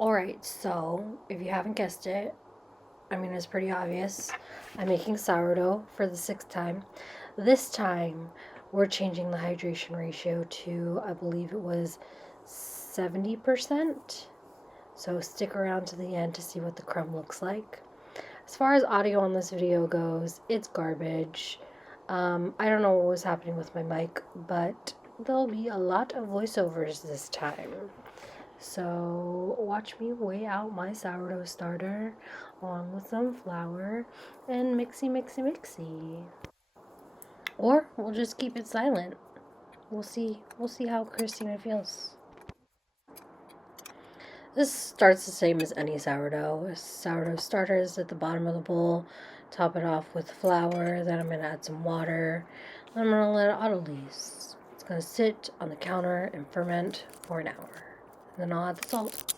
Alright, so if you haven't guessed it, I mean, it's pretty obvious. I'm making sourdough for the 6th time. This time, we're changing the hydration ratio to, I believe it was 70%. So stick around to the end to see what the crumb looks like. As far as audio on this video goes, it's garbage. I don't know what was happening with my mic, but there'll be a lot of voiceovers this time. So watch me weigh out my sourdough starter along with some flour and mixy. Or we'll just keep it silent. We'll see how Christina feels. This starts the same as any sourdough. A sourdough starter is at the bottom of the bowl. Top it off with flour. Then I'm going to add some water. Then I'm going to let it autolyse. It's going to sit on the counter and ferment for an hour. And then I'll add the salt.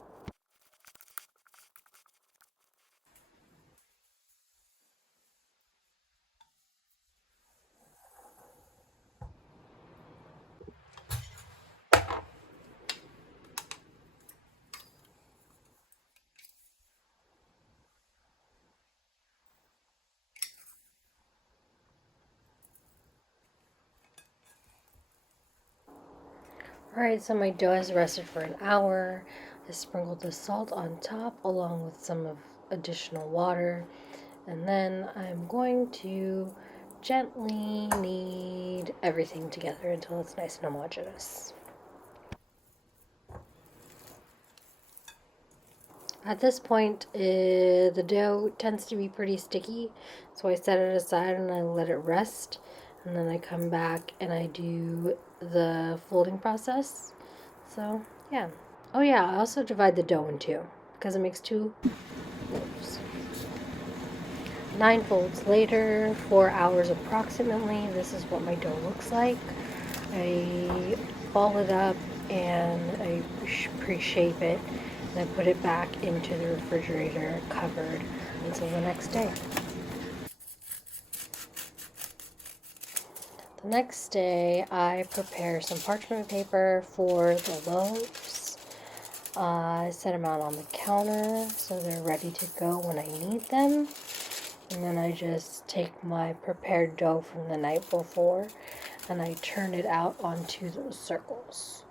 Alright, so my dough has rested for an hour. I sprinkled the salt on top along with some of additional water. And then I'm going to gently knead everything together until it's nice and homogeneous. At this point, the dough tends to be pretty sticky, so I set it aside and I let it rest. And then I come back and I do the folding process. So, yeah. Oh yeah, I also divide the dough in two because it makes 2 loaves. 9 folds later, 4 hours approximately, this is what my dough looks like. I ball it up and I pre-shape it, and I put it back into the refrigerator covered until the next day. The next day, I prepare some parchment paper for the loaves. I set them out on the counter so they're ready to go when I need them. And then I just take my prepared dough from the night before and I turn it out onto those circles.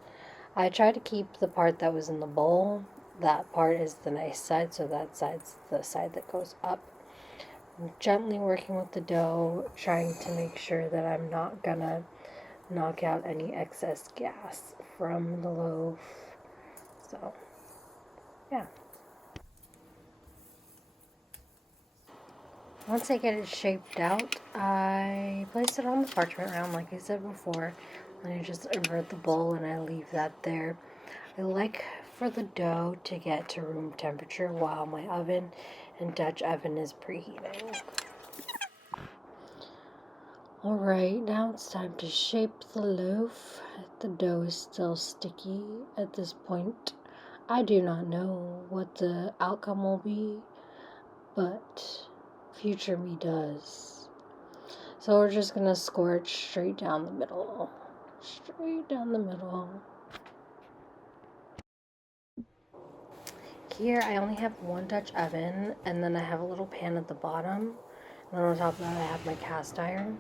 I try to keep the part that was in the bowl. That part is the nice side, so that side's the side that goes up. I'm gently working with the dough, trying to make sure that I'm not gonna knock out any excess gas from the loaf. So, yeah. Once I get it shaped out, I place it on the parchment round like I said before. And I just invert the bowl and I leave that there. I like for the dough to get to room temperature while my oven and Dutch oven is preheating. Alright, now it's time to shape the loaf. The dough is still sticky at this point. I do not know what the outcome will be, but future me does. So we're just going to score it straight down the middle. Straight down the middle. Here I only have one Dutch oven, and then I have a little pan at the bottom. And on top of that I have my cast iron.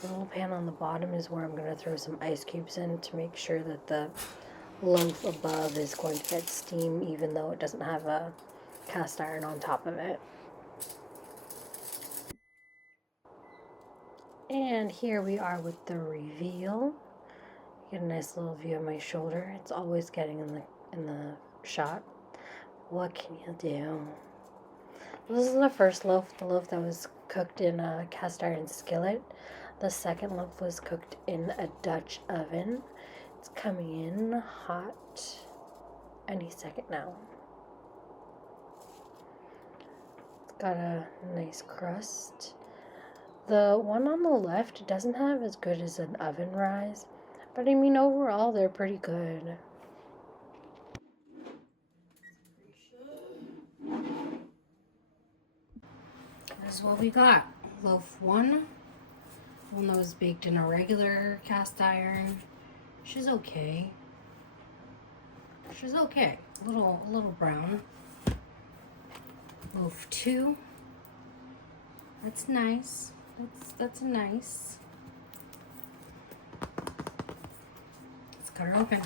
The little pan on the bottom is where I'm going to throw some ice cubes in to make sure that the loaf above is going to get steam even though it doesn't have a cast iron on top of it. And here we are with the reveal. You get a nice little view of my shoulder. It's always getting in the shot. What can you do? This is the first loaf, the loaf that was cooked in a cast iron skillet. The second loaf was cooked in a Dutch oven. It's coming in hot any second now. It's got a nice crust. The one on the left doesn't have as good as an oven rise, but I mean overall they're pretty good. This is what we got. Loaf 1 that was baked in a regular cast iron. She's okay. She's okay. A little brown. Loaf 2. That's nice. That's nice. Let's cut her open.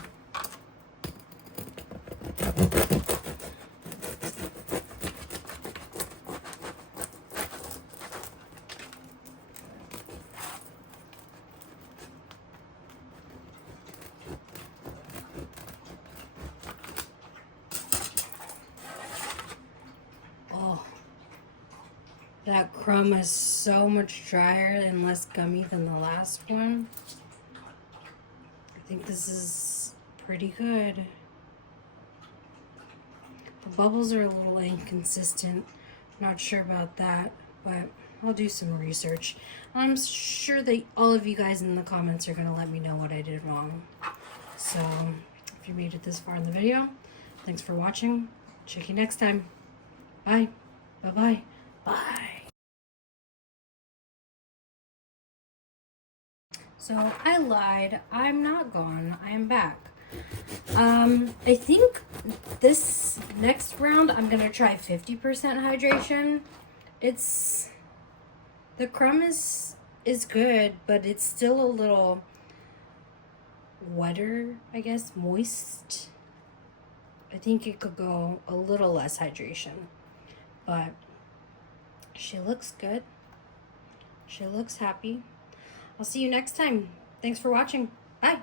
That crumb is so much drier and less gummy than the last one. I think this is pretty good. The bubbles are a little inconsistent. Not sure about that, but I'll do some research. I'm sure that all of you guys in the comments are going to let me know what I did wrong. So, if you made it this far in the video, thanks for watching. Check you next time. Bye. Bye-bye. Bye. So I lied. I'm not gone. I am back. I think this next round I'm gonna try 50% hydration. The crumb is good, but it's still a little wetter, I guess, moist. I think it could go a little less hydration, but she looks good. She looks happy. I'll see you next time. Thanks for watching. Bye.